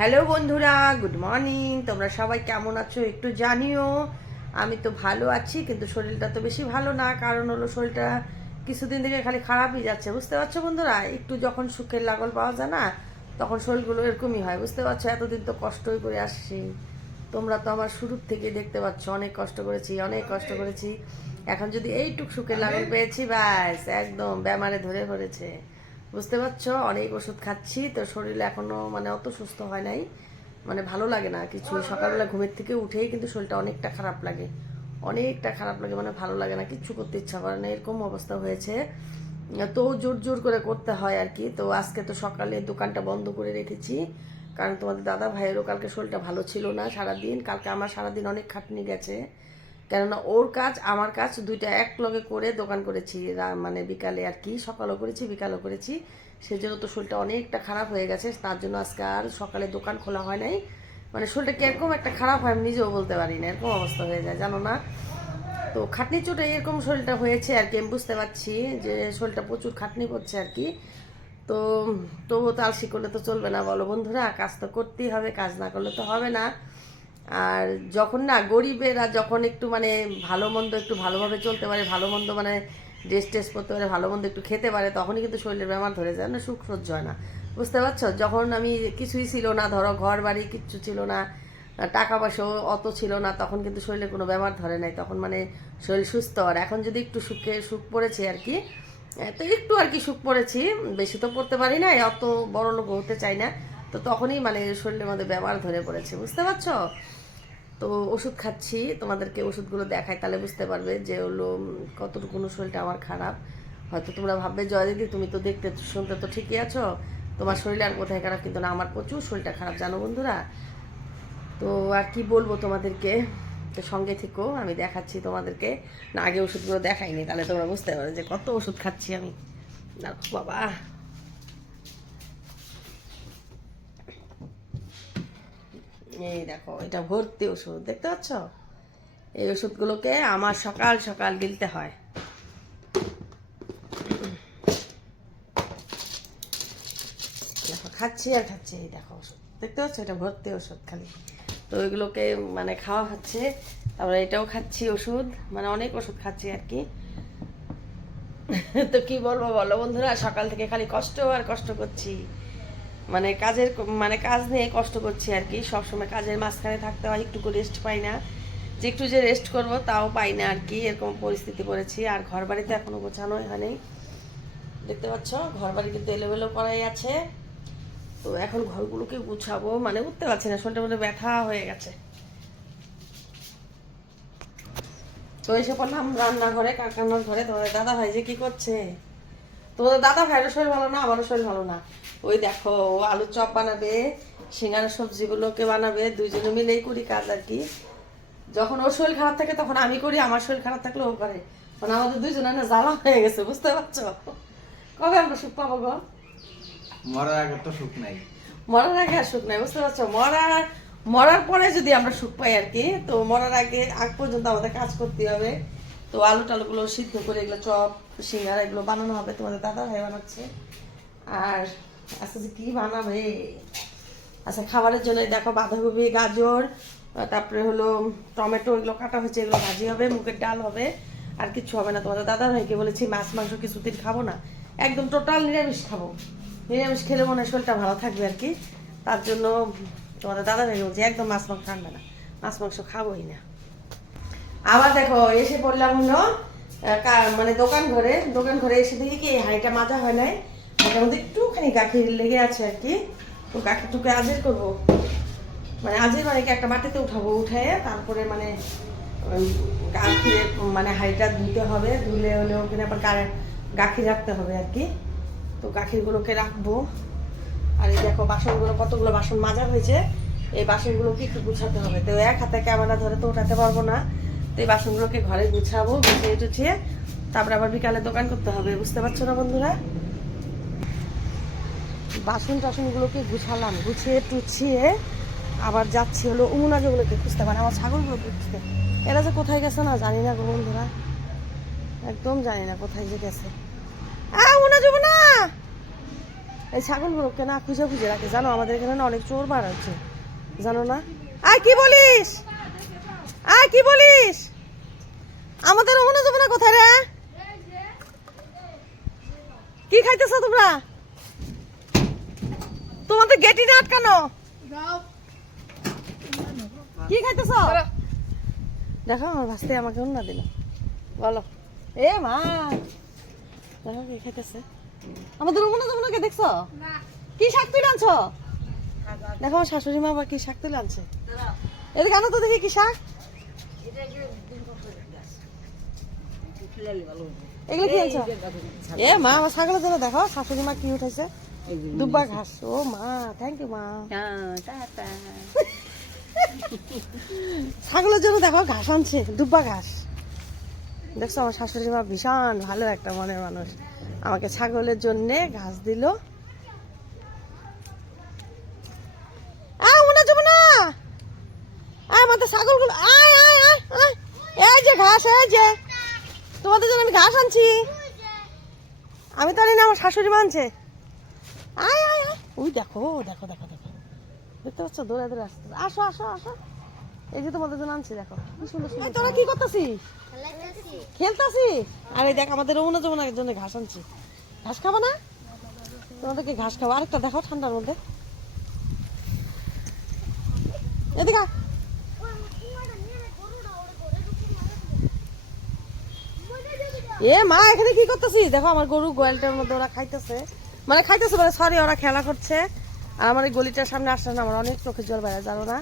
Hello বন্ধুরা good morning. তোমরা সবাই কেমন আছো একটু জানিও। আমি তো ভালো আছি কিন্তু শরীরটা তো বেশি ভালো না কারণ হলো শরীরটা কিছুদিন থেকে খালি খারাপই যাচ্ছে। বুঝতে পারছ বন্ধুরা? একটু যখন সুখের লাগল পাওয়া যায় না তখন শরীরগুলো এরকমই হয় বুঝতে পারছ? এতদিন তো কষ্টই করে আসছি। তোমরা তো আমার শুরুর থেকে দেখতে পাচ্ছ অনেক কষ্ট করেছি অনেক কষ্ট করেছি। এখন যদি এইটুক সুখের লাগল পেয়েছি ব্যাস একদম ব্যামারে ধরে পড়েছে। বুঝতে পারছ? অনেক ওষুধ খাচ্ছি, তো শরীর এখনও মানে অত সুস্থ হয় নাই। মানে ভালো লাগে না কিছু। সকালবেলা ঘুমের থেকে উঠেই কিন্তু শরীরটা অনেকটা খারাপ লাগে। অনেকটা খারাপ লাগে মানে ভালো লাগে না, কিচ্ছু করতে ইচ্ছা করে না, এরকম অবস্থা হয়েছে। তো জোর জোর করে করতে হয় আর কি। তো আজকে তো সকালে দোকানটা বন্ধ করে রেখেছি। কারণ তোমাদের দাদা ভাইয়েরও কালকে শরীরটা ভালো ছিল না সারাদিন। কালকে আমার সারাদিন অনেক খাটনি গেছে। কেননা ওর কাজ, আমার কাজ দুইটা এক লগে করে দোকান করেছি মানে বিকালে আর কি, সকালও করেছি, বিকালও করেছি। সেজন্য তো শরীরটা অনেকটা খারাপ হয়ে গেছে, তার জন্য আজকে আর সকালে দোকান খোলা হয় নাই। মানে শরীরটা কীরকম একটা খারাপ হয় আমি নিজেও বলতে পারি না, এরকম অবস্থা হয়ে যায়, জানো না? তো খাটনি চোটে এরকম শরীরটা হয়েছে আর কি, আমি বুঝতে পারছি যে শরীরটা প্রচুর খাটনি পড়ছে আর কি। তো তবুও তো আলসি করলে তো চলবে না, বলো বন্ধুরা, কাজ তো করতেই হবে, কাজ না করলে তো হবে না। আর যখন না গরিবেরা যখন একটু মানে ভালো মন্দ একটু ভালোভাবে চলতে পারে, ভালো মন্দ মানে ড্রেস টেস করতে পারে, ভালো মন্দ একটু খেতে পারে, তখনই কিন্তু শরীরের বেমার ধরে যায় না, সুখ সহ্য হয় না। বুঝতে পারছ? যখন আমি কিছুই ছিল না, ধরো ঘর বাড়ি কিচ্ছু ছিল না, টাকা পয়সাও অত ছিল না, তখন কিন্তু শরীরে কোনো বেমার ধরে নাই। তখন মানে শরীর সুস্থ। আর এখন যদি একটু সুখে, সুখ পড়েছে আর কি তো একটু আর কি সুখ পড়েছি, বেশি তো পড়তে পারি না, অত বড় লোক হতে চাই না। তো তখনই মানে শরীরের মধ্যে বেমার ধরে পড়েছে। বুঝতে পারছ? তো ওষুধ খাচ্ছি তোমাদেরকে ওষুধগুলো দেখাই তাহলে বুঝতে পারবে যে হলো উম, কতটুকু শরীরটা আমার খারাপ। হয়তো তোমরা ভাববে জয় দিদি তুমি তো দেখতে শুনতে তো ঠিকই আছো। তোমার শরীর আর কোথায় খারাপ কিন্তু না আমার প্রচুর শরীরটা খারাপ জানো বন্ধুরা? তো আর কি বলব তোমাদেরকে? তো সঙ্গে থেকো আমি দেখাচ্ছি তোমাদেরকে। না আগে ওষুধগুলো দেখাইনি তাহলে তোমরা বুঝতে পারো যে কত ওষুধ খাচ্ছি আমি। দেখো বাবা। এই দেখো, এটা ভর্তি ওষুধ, দেখতে পাচ্ছ? এই ওষুধগুলোকে আমার সকাল সকাল গিলতে হয়। দেখো, খাচ্ছি আর খাচ্ছি, এই দেখো ওষুধ, দেখতে পাচ্ছ? এটা ভর্তি ওষুধ খালি। তো ওইগুলোকে মানে খাওয়া হচ্ছে, তারপরে এটাও খাচ্ছি ওষুধ মানে অনেক ওষুধ খাচ্ছি আর কি। তো কি বলব বলো বন্ধুরা, সকাল থেকে খালি কষ্ট আর কষ্ট করছি। মানে কাজের মানে কাজ নিয়ে কষ্ট করছি আর কি। সবসময় কাজের মাঝখানে থাকতে হয় একটু রেস্ট পাই না। যে একটু যে রেস্ট করব তাও পাই না আর কি, এরকম পরিস্থিতি করেছি আর ঘর বাড়িতে এখনও গোছানো হয়নি। দেখতে পাচ্ছ ঘর বাড়ি কিন্তু এলোমেলো করাই আছে। তো এখন ঘরগুলোকে গুছাবো। মানে উঠতে পারছি না, শরীরটা মধ্যে ব্যথা হয়ে গেছে। তো এসে পড়লাম রান্নাঘরে, কারখানার ঘরে। তোমাদের দাদা ভাই যে কি করছে? তোমাদের দাদা ভাইয়েরও শরীর ভালো না, আমারও শরীর ভালো না। ওই দেখো ও আলুর চপ বানাবে সিঙ্গারা সবজিগুলোকে বানাবে দুইজনে মিলেই করি কাজ আর কি। যখন ওর শরীর খারাপ থাকে তখন আমি করি আমার শরীর খারাপ থাকলে ও করে। মানে আমাদের দুইজনের না জ্বালা হয়ে গেছে বুঝতে পারছ? কবে আমরা সুখ পাবো গো? মরার আগে তো সুখ নাই। মরার আগে আর সুখ নাই বুঝতে পারছ? মরার মরার পরে যদি আমরা সুখ পাই আর কি তো মরার আগে আগ পর্যন্ত আমাদের কাজ করতে হবে। তো আলু টালুগুলো সিদ্ধ করে এগুলো চপ সিঙ্গারা এগুলো বানানো হবে তোমাদের দাদা ভাই বানাচ্ছে। আর আচ্ছা কি বানাবে? আচ্ছা খাবারের জন্য দেখো বাঁধাকপি, গাজর তারপরে হলো টমেটো, এগুলো কাটা হয়েছে, এগুলো ভাজি হবে, মুগের ডাল হবে, আর কিছু হবে না তোমাদের দাদা ভাইকে বলেছি মাছ, মাংস কিছুদিন খাব না, একদম টোটাল নিরামিষ খাব। নিরামিষ খেলে মনে হয় শরীরটা ভালো থাকবে আর কি, তার জন্য তোমাদের দাদা ভাই বলছে, একদম মাছ, মাংস আনবে না, মাছ, মাংস খাবোই না। আবার দেখো, এসে পড়লাম হলো মানে দোকান ঘরে দোকান ঘরে এসে দেখি কি হাঁড়িটা মাজা হয় নাই হাঁড়িটার মধ্যে একটুখানি গাখির লেগে আছে আর কি। তো গাখিরটুকু আজের করব। মানে আজের মানে কি একটা মাটিতে উঠাবো উঠে তারপরে মানে উম, গাখিরের মানে হাঁড়িটা ধুতে হবে। ধুলে হলে ওখানে আবার গাখির রাখতে হবে আর কি। তো গাখিরগুলোকে রাখব। আর এই দেখো বাসনগুলো কতগুলো বাসন মাজা হয়েছে। এই বাসনগুলোকে একটু গুছাতে হবে? তো এক হাতে ক্যামেরা ধরে তো উঠাতে পারব না। তো এই বাসনগুলোকে ঘরে গুছাবো গুছিয়ে টুছিয়ে। তারপরে আবার বিকালে দোকান করতে হবে। বুঝতে পারছ না বন্ধুরা? বাসন টাসনগুলোকে গুছালাম, গুছিয়ে টুছিয়ে আবার যাচ্ছি হলো উমুনাজগুলোকে খুঁজতে পারে আমার ছাগলগুলোকে খুঁজতে। এরা যে কোথায় গেছে না জানি না গো বন্ধুরা। একদম জানি না কোথায় যে গেছে। উনা যাব না এই ছাগলগুলোকে না খুঁজে খুঁজে রাখে। জানো, আমাদের এখানে না অনেক চোর বার হচ্ছে। জানো না? আয় কি বলিস? আয় কি বলিস? আমাদের মনে যাবে না কোথায় রে? কি খাইতেছ তোমরা? তোমাদের গেটি না আটকানো? কি খাইতেছ? দেখো আমার ভাসতে আমাকে দিল। বলো। এ মা। দেখো কি খাইতেছে। আমাদের দেখছ? কি শাক তুলে আনছো? দেখো আমার শাশুড়ি মা আবার কি শাক তুলে আনছে। এদিকে আনো তো দেখি কি শাক। এগুলো কি আনছো? এ মা আমার ছাগলের জন্য দেখো শাশুড়ি মা কি উঠাইছে। দুব্বা ঘাস ও মা থ্যাংক ইউ মা। ছাগলের জন্য দেখো ঘাস আনছে, দুব্বা ঘাস। দেখছ, আমার শাশুড়ি মা ভীষণ ভালো একটা মনের মানুষ। আমাকে ছাগলের জন্য ঘাস দিল। আয় আয় এই যে ঘাস, এই যে। তোমাদের জন্য আমি ঘাস আনছি। আমি তো না, আমার শাশুড়ি মা আনছে। আয় আয় আয়। ওই দেখো দেখো দেখো দেখো। দেখতে পাচ্ছ? দৌড়ে দৌড়ে আসতে আসো আসো আসো। এই যে তোমাদের জন্য আনছি দেখো। কি সুন্দর সুন্দর। তোরা কি করতেছিস? আরে দেখ আমাদের জন্য ঘাস আনছি। ঘাস খাব না? তোমাদেরকে ঘাস খাব। আরেকটা দেখো ঠান্ডার মধ্যে। এদিকে এ মা এখানে কি করতেছি দেখো আমার গরু গোয়ালটার মধ্যে ওরা খাইতেছে। মানে খাইতেছে মানে সরি ওরা খেলা করছে। আর আমার এই গলিটার সামনে আসছে না, আমার অনেক চোখে জল বেড়ায় জানো না?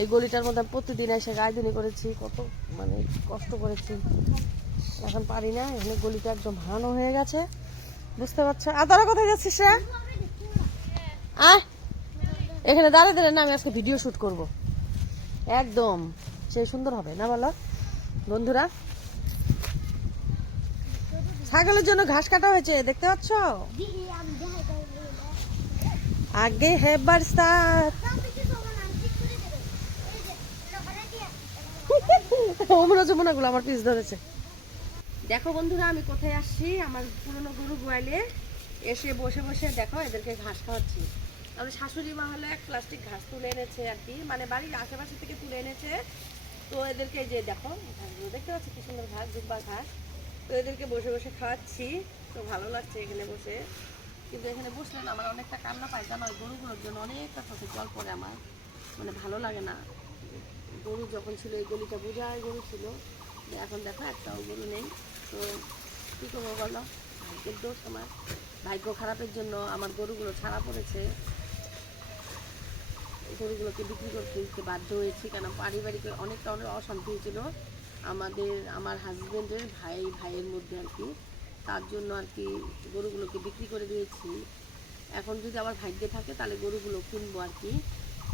এই গলিটার মধ্যে প্রতিদিন এসে গাইদিনি করেছি, কত মানে কষ্ট করেছি। এখন পারি না, এখানে গলিটা একদম ভাঙানো হয়ে গেছে। বুঝতে পারছ? আর তারা কোথায় যাচ্ছিস রে? এখানে দাঁড়িয়ে দাঁড়িয়ে না, আমি আজকে ভিডিও শুট করব। একদম। সে সুন্দর হবে, না বলো? বন্ধুরা। ছাগলের জন্য ঘাস কাটা হয়েছে, দেখতে পাচ্ছ? আগে হে বরসাতগুলো আমার ধরেছে। দেখো বন্ধুরা, আমি কোথায় আসছি? আমার পুরনো গরু গোয়ালে এসে বসে বসে দেখো, এদেরকে ঘাস খাওয়াচ্ছি। আমাদের শাশুড়ি মা হলো এক প্লাস্টিক ঘাস তুলে এনেছে আর কি। মানে বাড়ির আশেপাশে থেকে তুলে এনেছে। তো এদেরকে যে দেখো, ঘাসগুলো দেখতে পাচ্ছি? কি সুন্দর ঘাস দুব্বা ঘাস। তো এদেরকে বসে বসে খাওয়াচ্ছি। তো ভালো লাগছে এখানে বসে। কিন্তু এখানে বসলে না আমার অনেকটা কান্না পাই জানো গরুগুলোর জন্য অনেকটা চোখে জল পড়ে আমার মানে ভালো লাগে না। গরু যখন ছিল, এই গলিটা বোঝায় গরু ছিল এখন দেখো একটাও গরু নেই, তো কী করব বলো? ভাগ্যের দোষ আমার। ভাগ্য খারাপের জন্য আমার গরুগুলো ছাড়া পড়েছে। গরুগুলোকে বিক্রি করতে বাধ্য হয়েছি, কেন পারিবারিক অনেকটা অনেক অশান্তি হয়েছিল। আমাদের, আমার হাজব্যান্ডের ভাই, ভাইয়ের মধ্যে আর কি। তার জন্য আর কি গরুগুলোকে বিক্রি করে দিয়েছি। এখন যদি আবার ভাগ্যে থাকে, তাহলে গরুগুলো কিনবো আর কি।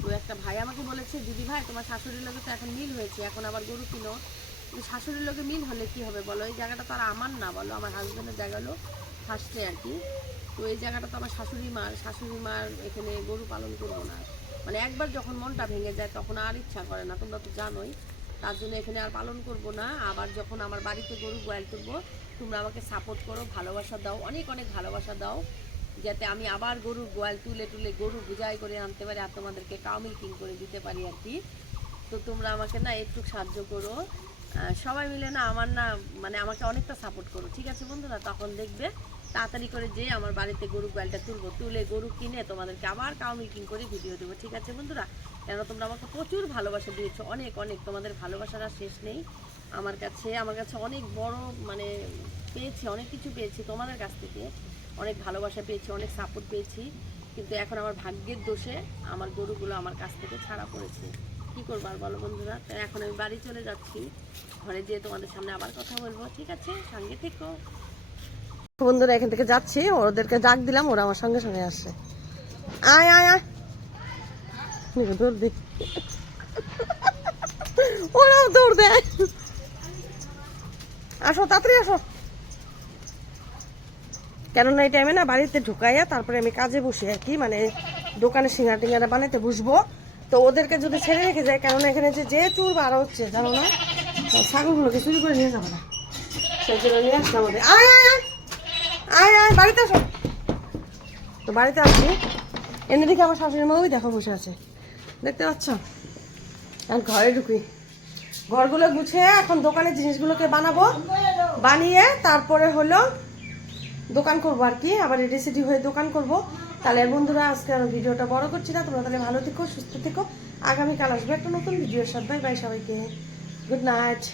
তো একটা ভাই আমাকে বলেছে, দিদি ভাই, তোমার শাশুড়ির লোকে তো এখন মিল হয়েছে, এখন আবার গরু কিনো। শাশুড়ির লোকে মিল হলে কি হবে বলো? এই জায়গাটা তো আর আমার না বলো, আমার হাজব্যান্ডের জায়গা হলো ফার্স্টে আর কি। তো এই জায়গাটা তো আমার শাশুড়ি মার শাশুড়ি মার এখানে গরু পালন করব না। মানে একবার যখন মনটা ভেঙে যায়, তখন আর ইচ্ছা করে না, তোমরা তো জানোই। তার জন্য এখানে আর পালন করব না। আবার যখন আমার বাড়িতে গরু গোয়াল তুলবো তোমরা আমাকে সাপোর্ট করো, ভালোবাসা দাও, অনেক অনেক ভালোবাসা দাও, যাতে আমি আবার গরুর গোয়াল তুলে তুলে গরু বুঝাই করে আনতে পারি আর তোমাদেরকে কাউ মিল্কিং করে দিতে পারি আর কি। তো তোমরা আমাকে না একটু সাহায্য করো। সবাই মিলে না আমার না মানে আমাকে অনেকটা সাপোর্ট করো, ঠিক আছে বন্ধুরা? তখন দেখবে তাড়াতাড়ি করে যে আমার বাড়িতে গরু গোয়ালটা তুলবো। তুলে গরু কিনে তোমাদেরকে আবার কাউ মিল্কিং করে ভিডিও দেবো। ঠিক আছে বন্ধুরা? কেন তোমরা আমাকে প্রচুর ভালোবাসা দিয়েছ, অনেক অনেক। তোমাদের ভালোবাসার আর শেষ নেই। আমার কাছে আমার কাছে অনেক বড় মানে পেয়েছি, অনেক কিছু পেয়েছি তোমাদের কাছ থেকে। অনেক ভালোবাসা পেয়েছি, অনেক সাপোর্ট পেয়েছি। কিন্তু এখন আমার ভাগ্যের দোষে আমার গরুগুলো আমার কাছ থেকে ছাড়া পড়েছে। কি করব আর বলো বন্ধুরা? তাই এখন আমি বাড়ি চলে যাচ্ছি। ঘরে যেয়ে তোমাদের সামনে আবার কথা বলব। ঠিক আছে? সঙ্গে থেকো। বন্ধুরা এখান থেকে যাচ্ছি, ওদেরকে ডাক দিলাম, ওরা আমার সঙ্গে সঙ্গে আসছে। আয় আয় আয়। দৌড় দে। ওরাও দৌড় দেয়। আসো, তাড়াতাড়ি আসো। কেননা এই টাইমে না বাড়িতে ঢুকাইয়া তারপরে আমি কাজে বসি আর কি মানে দোকানে সিঙ্গারা টিঙ্গারা বানাইতে বসবো। তো ওদেরকে যদি ছেড়ে রেখে যায়, কেননা এখানে যে যে চুর বাড়া হচ্ছে, জানো না? ছাগলগুলোকে চুরি করে নিয়ে যাব না। সেই জন্য নিয়ে আসলাম ওদের। আয় আয় আয়। আয় আয়, বাড়িতে আসো। তো বাড়িতে আসছি। এনে দেখি আমার শাশুড়ি মা ওই দেখো বসে আছে। দেখতে পাচ্ছ? আর ঘরে ঢুকি। ঘরগুলো গুছিয়ে এখন দোকানের জিনিসগুলোকে বানাবো। বানিয়ে তারপরে হলো দোকান করব আর কি। আবার রেডি হয়ে দোকান করব। তাহলে বন্ধুরা, আজকে আর ভিডিওটা বড় করছি না। তোমরা তাহলে ভালো থেকো, সুস্থ থেকো। আগামীকাল আসবে একটা নতুন ভিডিওর সাথে। বাই সবাইকে। Good night